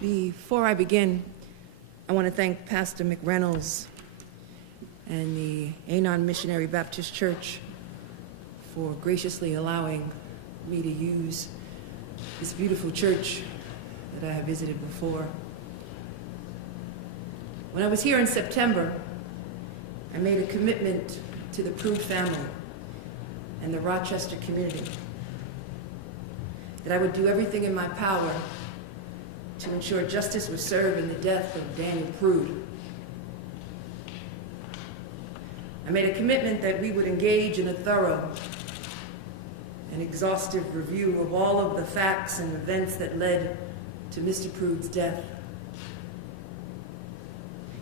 Before I begin, I want to thank Pastor McReynolds and the Anon Missionary Baptist Church for graciously allowing me to use this beautiful church that I have visited before. When I was here in September, I made a commitment to the Prude family and the Rochester community that I would do everything in my power to ensure justice was served in the death of Daniel Prude. I made a commitment that we would engage in a thorough and exhaustive review of all of the facts and events that led to Mr. Prude's death.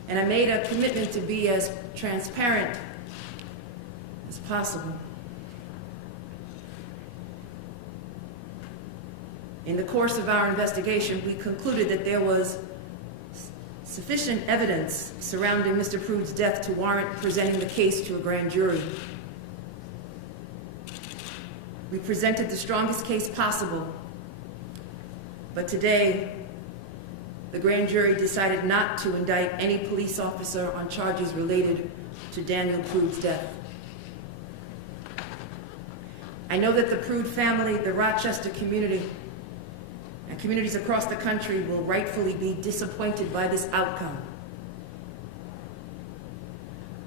And I made a commitment to be as transparent as possible. In the course of our investigation, we concluded that there was sufficient evidence surrounding Mr. Prude's death to warrant presenting the case to a grand jury. We presented the strongest case possible, but today, the grand jury decided not to indict any police officer on charges related to Daniel Prude's death. I know that the Prude family, the Rochester community, and communities across the country will rightfully be disappointed by this outcome.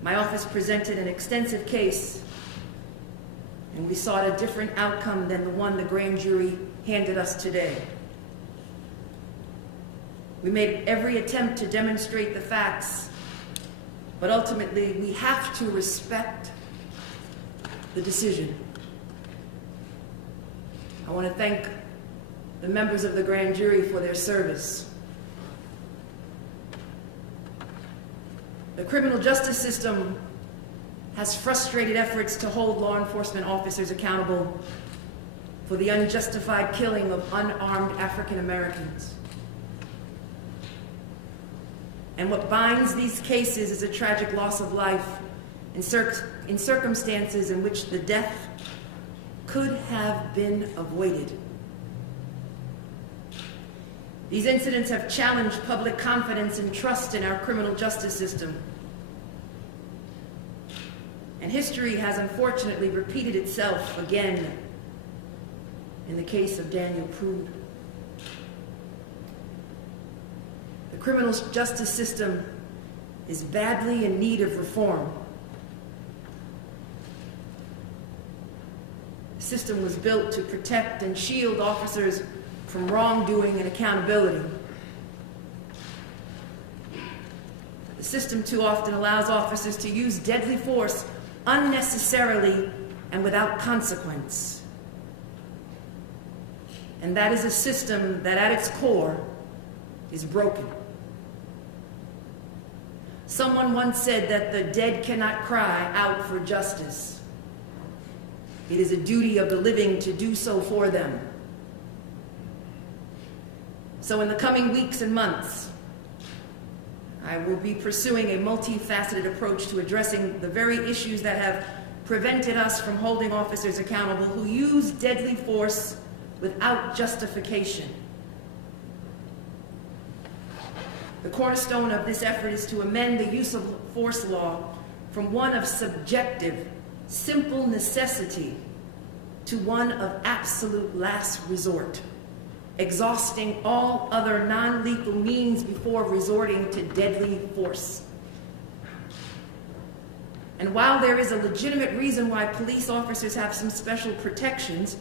My office presented an extensive case, and we sought a different outcome than the one the grand jury handed us today. We made every attempt to demonstrate the facts, but ultimately we have to respect the decision. I want to thank the members of the grand jury for their service. The criminal justice system has frustrated efforts to hold law enforcement officers accountable for the unjustified killing of unarmed African Americans. And what binds these cases is a tragic loss of life in circumstances in which the death could have been avoided. These incidents have challenged public confidence and trust in our criminal justice system. And history has unfortunately repeated itself again in the case of Daniel Prude. The criminal justice system is badly in need of reform. The system was built to protect and shield officers from wrongdoing and accountability. The system too often allows officers to use deadly force unnecessarily and without consequence. And that is a system that at its core is broken. Someone once said that the dead cannot cry out for justice. It is a duty of the living to do so for them. So in the coming weeks and months, I will be pursuing a multifaceted approach to addressing the very issues that have prevented us from holding officers accountable who use deadly force without justification. The cornerstone of this effort is to amend the use of force law from one of subjective, simple necessity to one of absolute last resort, exhausting all other non-lethal means before resorting to deadly force. And while there is a legitimate reason why police officers have some special protections,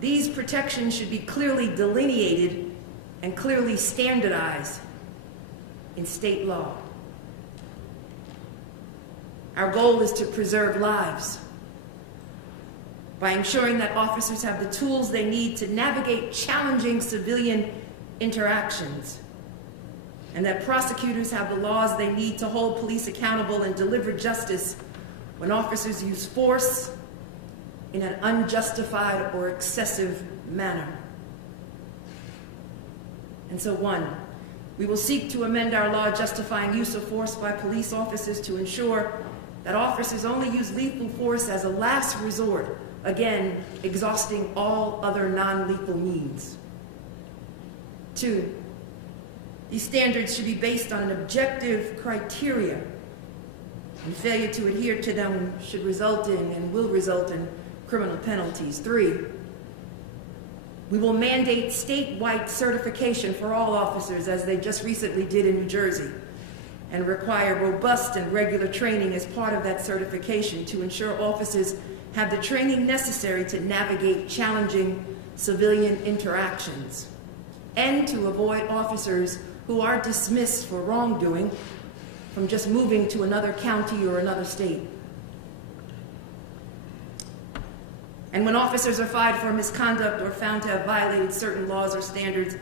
these protections should be clearly delineated and clearly standardized in state law. Our goal is to preserve lives by ensuring that officers have the tools they need to navigate challenging civilian interactions, and that prosecutors have the laws they need to hold police accountable and deliver justice when officers use force in an unjustified or excessive manner. And so, one, we will seek to amend our law justifying use of force by police officers to ensure that officers only use lethal force as a last resort, again, exhausting all other non-lethal means. Two, These standards should be based on an objective criteria, and failure to adhere to them should result in and will result in criminal penalties. 3, we will mandate statewide certification for all officers, as they just recently did in New Jersey, and require robust and regular training as part of that certification to ensure officers have the training necessary to navigate challenging civilian interactions, and to avoid officers who are dismissed for wrongdoing from just moving to another county or another state. And when officers are fined for misconduct or found to have violated certain laws or standards,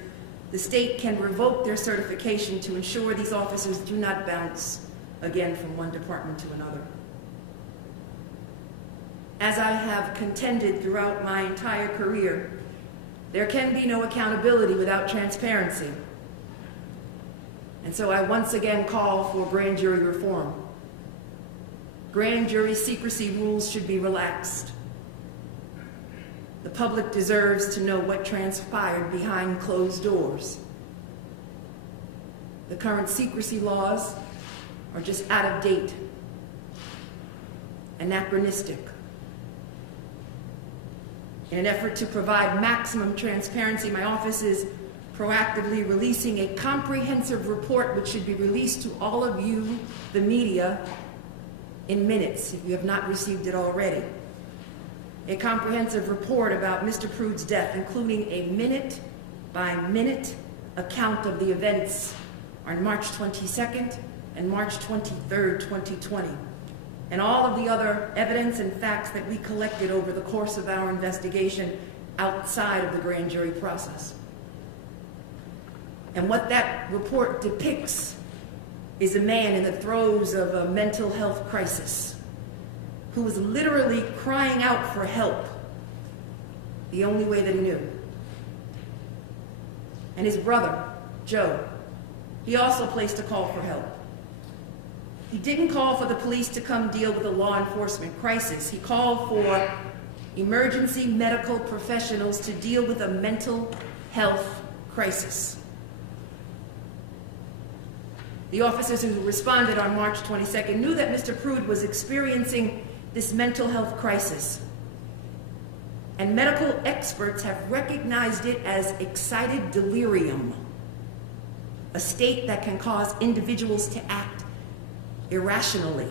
the state can revoke their certification to ensure these officers do not bounce again from one department to another. As I have contended throughout my entire career, there can be no accountability without transparency. And so I once again call for grand jury reform. Grand jury secrecy rules should be relaxed. The public deserves to know what transpired behind closed doors. The current secrecy laws are just out of date, anachronistic. In an effort to provide maximum transparency, my office is proactively releasing a comprehensive report which should be released to all of you, the media, in minutes, if you have not received it already. A comprehensive report about Mr. Prude's death, including a minute-by-minute account of the events on March 22nd and March 23rd, 2020, and all of the other evidence and facts that we collected over the course of our investigation outside of the grand jury process. And what that report depicts is a man in the throes of a mental health crisis who was literally crying out for help the only way that he knew. And his brother, Joe, he also placed a call for help. He didn't call for the police to come deal with a law enforcement crisis. He called for emergency medical professionals to deal with a mental health crisis. The officers who responded on March 22nd knew that Mr. Prude was experiencing this mental health crisis. And medical experts have recognized it as excited delirium, a state that can cause individuals to act irrationally.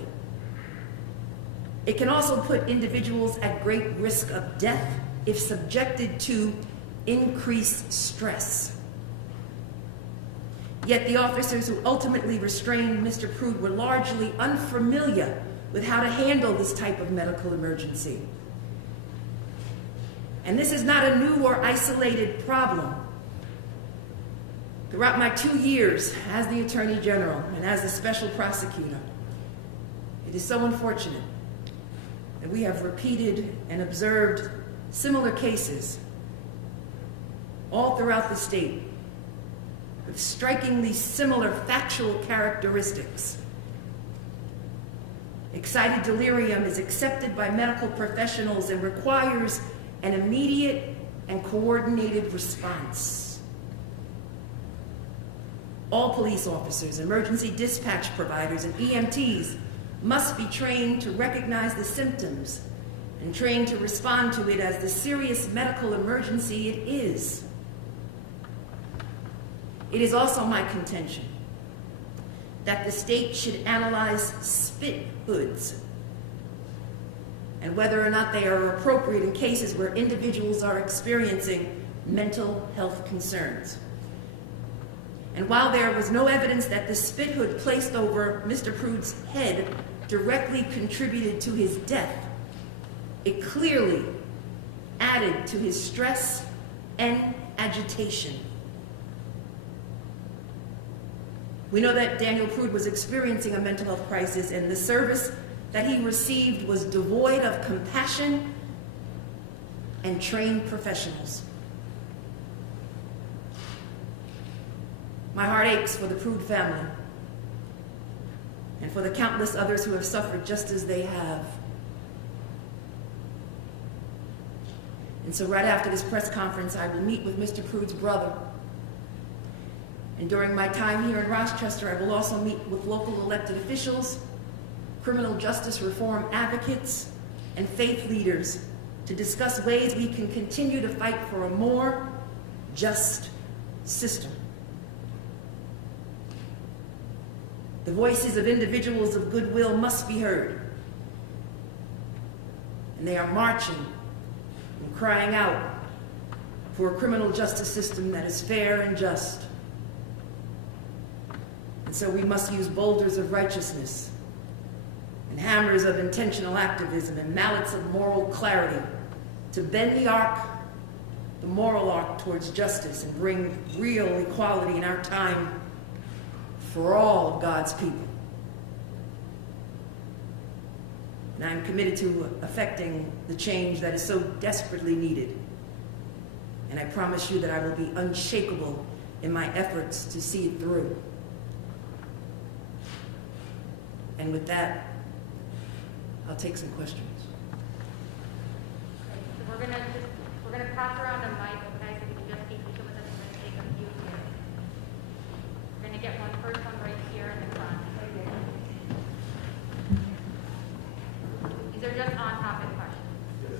It can also put individuals at great risk of death if subjected to increased stress. Yet the officers who ultimately restrained Mr. Prude were largely unfamiliar with how to handle this type of medical emergency. And this is not a new or isolated problem. Throughout my 2 years as the Attorney General and as the Special Prosecutor, it is so unfortunate that we have repeated and observed similar cases all throughout the state with strikingly similar factual characteristics. Excited delirium is accepted by medical professionals and requires an immediate and coordinated response. All police officers, emergency dispatch providers, and EMTs must be trained to recognize the symptoms and trained to respond to it as the serious medical emergency it is. It is also my contention that the state should analyze spit hoods and whether or not they are appropriate in cases where individuals are experiencing mental health concerns. And while there was no evidence that the spit hood placed over Mr. Prude's head directly contributed to his death, it clearly added to his stress and agitation. We know that Daniel Prude was experiencing a mental health crisis, and the service that he received was devoid of compassion and trained professionals. My heart aches for the Prude family and for the countless others who have suffered just as they have. And so right after this press conference, I will meet with Mr. Prude's brother And during my time here in Rochester, I will also meet with local elected officials, criminal justice reform advocates, and faith leaders to discuss ways we can continue to fight for a more just system. The voices of individuals of goodwill must be heard. And they are marching and crying out for a criminal justice system that is fair and just. And so we must use boulders of righteousness and hammers of intentional activism and mallets of moral clarity to bend the arc, the moral arc towards justice, and bring real equality in our time for all of God's people. And I'm committed to effecting the change that is so desperately needed. And I promise you that I will be unshakable in my efforts to see it through. And with that, I'll take some questions. Okay, so we're gonna pass around a mic, okay? So you can just be patient with us. We're gonna take a few here. We're gonna get first one right here in the front. These are just on-topic questions. Yes.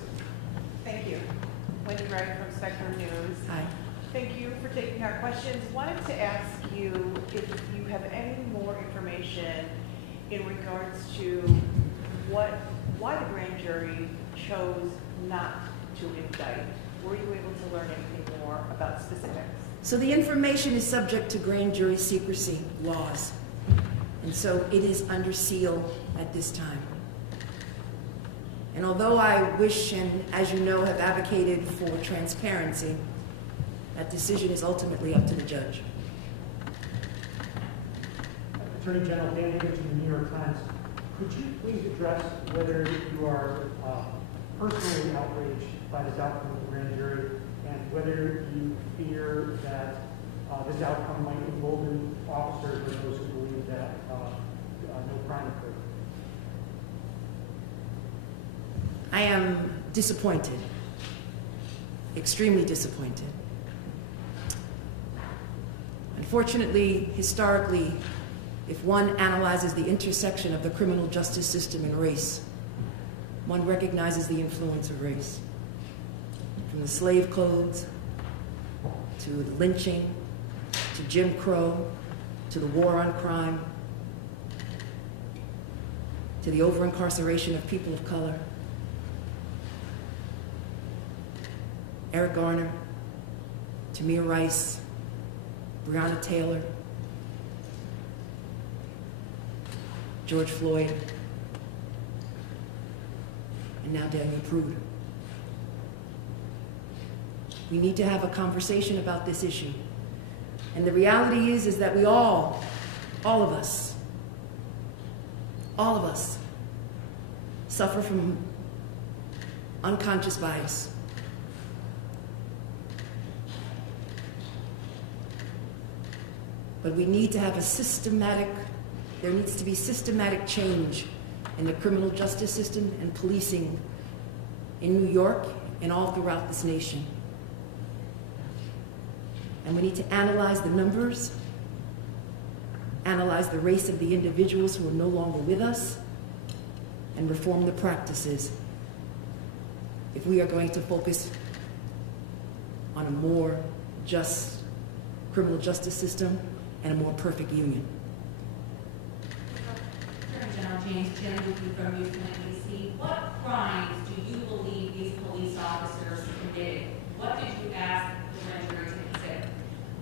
Thank you. Wendy Wright from Spectrum News. Hi. Thank you for taking our questions. Wanted to ask you if you have any more information in regards to why the grand jury chose not to indict. Were you able to learn anything more about specifics? So the information is subject to grand jury secrecy laws. And so it is under seal at this time. And although I wish, and as you know, have advocated for transparency, that decision is ultimately up to the judge. Attorney General Daniel Prude from the New York Times, could you please address whether you are personally outraged by this outcome of the grand jury, and whether you fear that this outcome might embolden officers or those who believe that no crime occurred? I am disappointed, extremely disappointed. Unfortunately, historically, if one analyzes the intersection of the criminal justice system and race, one recognizes the influence of race. From the slave codes, to the lynching, to Jim Crow, to the war on crime, to the over-incarceration of people of color. Eric Garner, Tamir Rice, Breonna Taylor, George Floyd, and now Daniel Prude. We need to have a conversation about this issue. And the reality is that we all of us, suffer from unconscious bias. But we need to have there needs to be systematic change in the criminal justice system and policing in New York and all throughout this nation. And we need to analyze the numbers, analyze the race of the individuals who are no longer with us, and reform the practices if we are going to focus on a more just criminal justice system and a more perfect union. Attorney General James, Jen Lucy from Houston, DC. What crimes do you believe these police officers committed? What did you ask the grand jury to consider?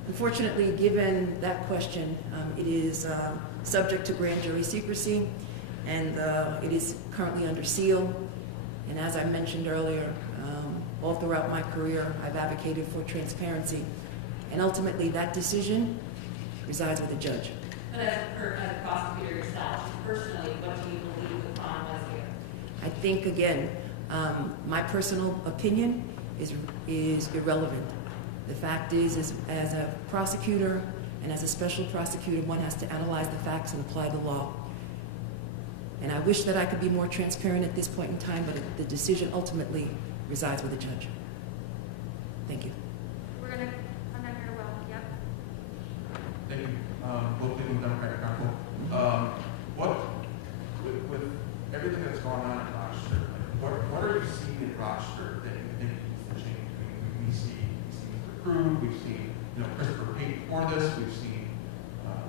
Unfortunately, given that question, it is subject to grand jury secrecy, and it is currently under seal. And as I mentioned earlier, all throughout my career, I've advocated for transparency. And ultimately, that decision resides with the judge. But as a prosecutor yourself, personally, what do you believe the crime was here? I think, again, my personal opinion is irrelevant. The fact is, as a prosecutor and as a special prosecutor, one has to analyze the facts and apply the law. And I wish that I could be more transparent at this point in time, but the decision ultimately resides with the judge. Thank you. We're gonna come down here to Will. Yep. Thank you. Will Cleveland Democratic Council. With everything that's going on in Rochester, what are you seeing in Rochester that you think needs to change? I mean, we see Mr. Prude, we've seen Christopher Pate before this, we've seen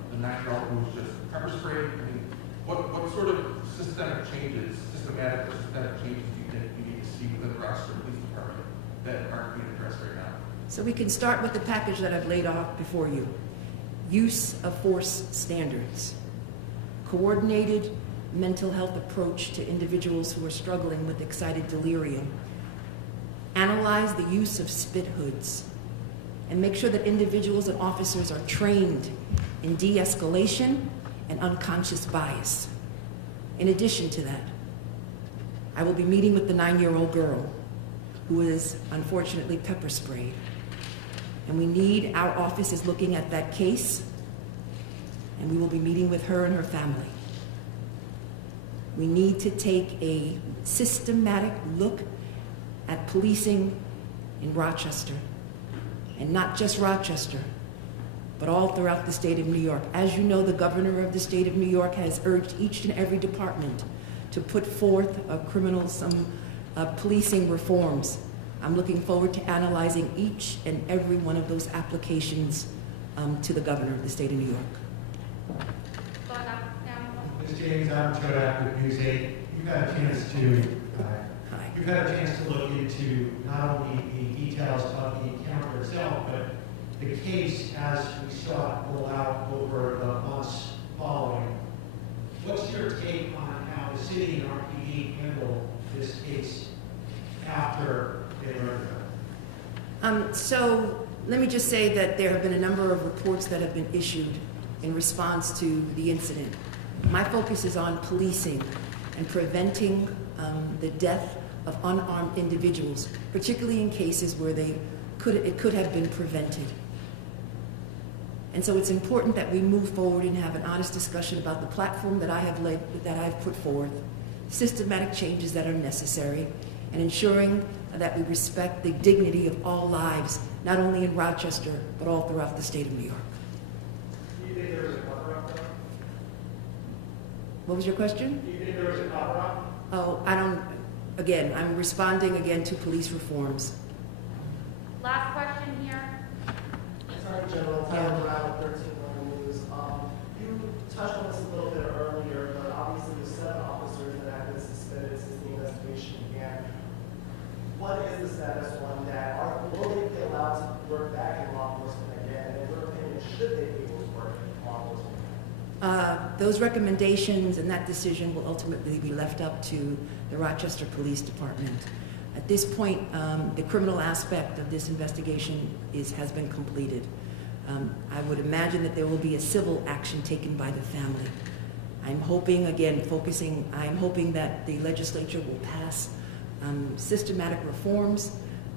the 9-year-old who was just pepper sprayed. I mean, what sort of systematic changes do you think we need to see within the Rochester Police Department that aren't being addressed right now? So we can start with the package that I've laid out before you. Use of force standards. Coordinated mental health approach to individuals who are struggling with excited delirium. Analyze the use of spit hoods. And make sure that individuals and officers are trained in de-escalation and unconscious bias. In addition to that, I will be meeting with the 9-year-old girl who is unfortunately pepper sprayed. And we need, our office is looking at that case, and we will be meeting with her and her family. We need to take a systematic look at policing in Rochester, and not just Rochester, but all throughout the state of New York. As you know, the governor of the state of New York has urged each and every department to put forth some policing reforms. I'm looking forward to analyzing each and every one of those applications to the governor of the state of New York. Ms. James, I'm Joe with News 8. You've had a chance to Hi. you've had a chance to look into not only the details of the encounter itself, but the case as we saw it roll out over the months following. What's your take on how the city and RPD handled this case after they learned of it? So let me just say that there have been a number of reports that have been issued in response to the incident. My focus is on policing and preventing the death of unarmed individuals, particularly in cases where it could have been prevented. And so it's important that we move forward and have an honest discussion about the platform that I've put forth, systematic changes that are necessary, and ensuring that we respect the dignity of all lives, not only in Rochester, but all throughout the state of New York. Do you think there was a cover-up, though? What was your question? Do you think there was a cover-up? Oh, I'm responding again to police reforms. Last question here. Attorney General Letitia James, 13 News. You touched on this a little bit earlier, but obviously there's 7 officers that have been suspended since the investigation began. What is the status on that? Will they be allowed to work back in law enforcement again? And in your opinion, should they be able to work in law enforcement? Those recommendations and that decision will ultimately be left up to the Rochester Police Department. At this point, the criminal aspect of this investigation has been completed. I would imagine that there will be a civil action taken by the family. I'm hoping that the legislature will pass systematic reforms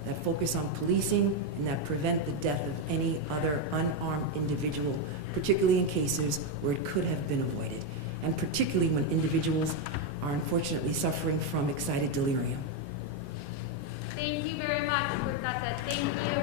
that focus on policing and that prevent the death of any other unarmed individual, particularly in cases where it could have been avoided, and particularly when individuals are unfortunately suffering from excited delirium. Thank you very much. With that said, thank you.